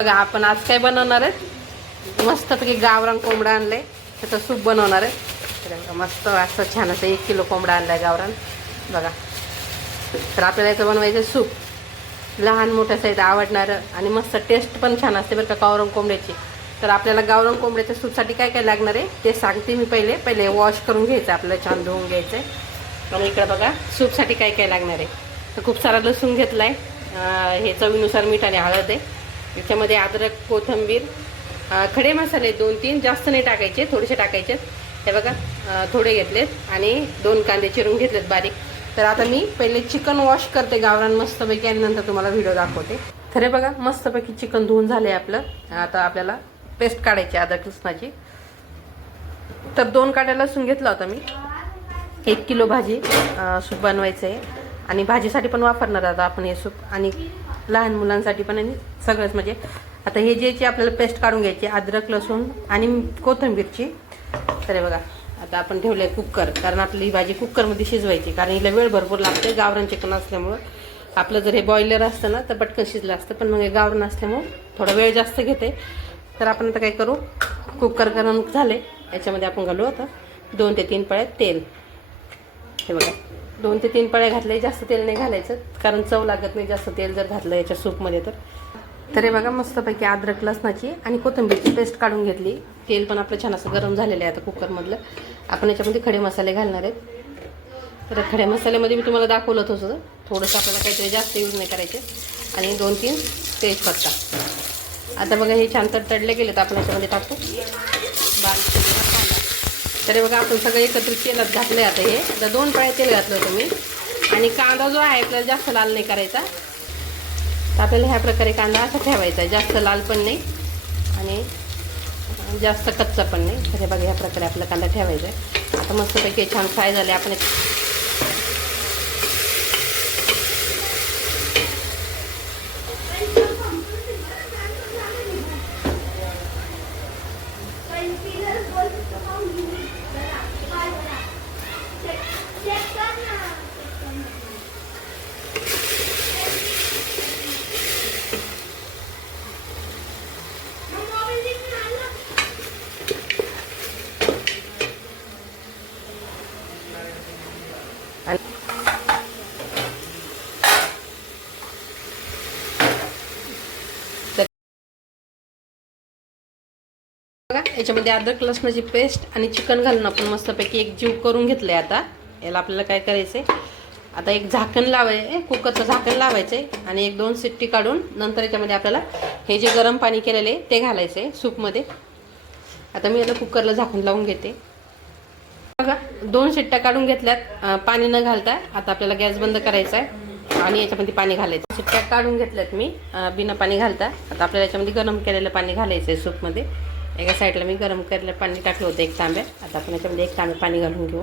बघा आपण आज काय बनवणार आहे, मस्तपैकी गावरान कोंबडा आणलाय, त्याचं सूप बनवणार आहे. तर मस्त असं छान असं 1 किलो कोंबडा आणलाय गावरान. बघा, तर आपल्याला याचं बनवायचं सूप. लहान मोठ्या साईज आवडणारं आणि मस्त टेस्ट पण छान असते बरं का गावरान कोंबड्याची. तर आपल्याला गावरान कोंबड्याच्या सूपसाठी काय काय लागणार आहे ते सांगते मी. पहिले वॉश करून घ्यायचं, आपल्याला छान धुवून घ्यायचं आहे. आणि इकडे बघा सूपसाठी काय काय लागणार आहे. तर खूप सारा लसूण घेतला आहे, हे चवीनुसार मीठ आणि हळद आहे. याच्यामध्ये अद्रक, कोथिंबीर, खडे मसाले 2-3, जास्त नाही टाकायचे, थोडेसे टाकायचे. हे बघा थोडे घेतलेत आणि 2 कांदे चिरून घेतलेत बारीक. तर आता मी पहिले चिकन वॉश करते गावरान मस्तपैकी आणि नंतर तुम्हाला व्हिडिओ दाखवते. तर हे बघा मस्तपैकी चिकन धुवून झाले आपलं. आता आपल्याला पेस्ट काढायची अद्रक लसणाची. तर 2 काड्या लसूण घेतला होता मी. 1 किलो भाजी सूप बनवायचं आहे आणि भाजीसाठी पण वापरणार आता आपण हे सूप, आणि लहान मुलांसाठी पण, आणि सगळंच. म्हणजे आता हे जे आपल्याला पेस्ट काढून घ्यायची अद्रक लसूण आणि कोथिंबीरची. तर हे बघा आता आपण ठेवलं आहे कुकर, कारण आपली ही भाजी कुकरमध्ये शिजवायची, कारण हिला वेळ भरपूर लागते गावरान चिकन असल्यामुळं. आपलं जर हे बॉयलर असतं ना तर पटकन शिजलं असतं, पण मग हे गावरान असल्यामुळं थोडा वेळ जास्त घेते. तर आपण आता काय करू, कुकर गरम झाले, याच्यामध्ये आपण घालू आता 2 ते 3 पळ्या तेल. हे बघा 2 ते 3 पळ्या घातले, जास्त तेल नाही घालायचं कारण चव लागत नाही जास्त तेल जर घातलं याच्या सूपमध्ये. तर हे बघा मस्तपैकी अद्रक लसणाची आणि कोथिंबीरची पेस्ट काढून घेतली. तेल पण आपलं छान असं गरम झालेलं आहे आता कुकरमधलं. आपण याच्यामध्ये खडे मसाले घालणार आहेत. तर खडे मसाल्यामध्ये मी तुम्हाला दाखवलं होतं, थोडंसं आपल्याला काहीतरी जास्त यूज नाही करायचे. आणि 2-3 तेजपत्ता. आता बघा हे छान तडतडले गेले तर आपण याच्यामध्ये टाकू बारीक केलेला कांदा. तर हे बघा आपण सगळं एकत्रित तेलात घातलं आहे. आता हे आता 2 पळ्या तेल घातलं होतं मी. आणि कांदा जो आहे आपल्याला जास्त लाल नाही करायचा. तर आपल्याला ह्या प्रकारे कांदा असा ठेवायचा आहे, जास्त लाल पण नाही आणि जास्त कच्चा पण नाही. तर हे बघा ह्या प्रकारे आपला कांदा ठेवायचा आहे. आता मस्तपैकी छान फ्राय झाले. आपण बघा याच्यामध्ये अद्रक लसणाची पेस्ट आणि चिकन घालून आपण मस्तपैकी एक जीव करून घेतलं आहे. आता याला आपल्याला काय करायचं आहे, आता एक झाकण लावायचं, कुकरचं झाकण लावायचं आहे आणि 1-2 शिट्टी काढून नंतर याच्यामध्ये आपल्याला हे जे गरम पाणी केलेलं आहे ते घालायचं आहे सूपमध्ये. आता मी आता कुकरला झाकण लावून घेते. बघा 2 शिट्ट्या काढून घेतल्यात पाणी न घालता. आता आपल्याला गॅस बंद करायचा आहे आणि याच्यामध्ये पाणी घालायचं. शिट्ट्या काढून घेतल्यात मी बिना पाणी घालता. आता आपल्याला याच्यामध्ये गरम केलेलं पाणी घालायचं आहे सूपमध्ये. एका साईडला मी गरम केलेलं पाणी टाकलं होतं 1 तांब्या. आता आपण याच्यामध्ये 1 तांब्या पाणी घालून घेऊ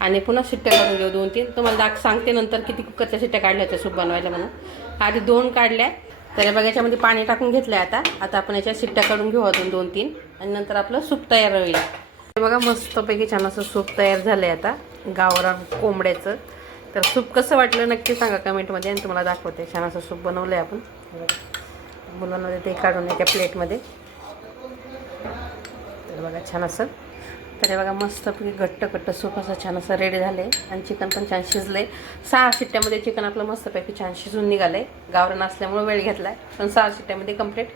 आणि पुन्हा शिट्ट्या काढून घेऊ 2-3. तुम्हाला सांगते नंतर किती कुकरच्या शिट्ट्या काढल्या होत्या सूप बनवायला म्हणून. आधी 2 काढल्या. तर बघा याच्यामध्ये पाणी टाकून घेतलं आहे. आता आपण याच्या शिट्ट्या काढून घेऊ अजून 2-3 आणि नंतर आपलं सूप तयार होईल. हे बघा मस्तपैकी छान असं सूप तयार झालं आहे आता गावरान कोंबड्याचं. तर सूप कसं वाटलं नक्की सांगा कमेंटमध्ये आणि तुम्हाला दाखवते. छान असं सूप बनवलं आहे आपण. मुलांमध्ये ते काढून एका प्लेटमध्ये. तर बघा छान असं. तर हे बघा मस्तपैकी घट्ट सूप असं छान असं रेडी झालं आहे आणि चिकन पण छान शिजलं आहे. 6 शिट्ट्यामध्ये चिकन आपलं मस्तपैकी छान शिजून निघालं आहे. गावरान असल्यामुळे वेळ घेतला आहे, पण 6 शिट्ट्यामध्ये कंप्लीट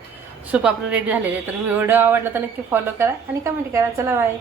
सूप आपलं रेडी झालेलं आहे. तर व्हिडिओ आवडला तर नक्की फॉलो करा आणि कमेंट करा. चला बाय.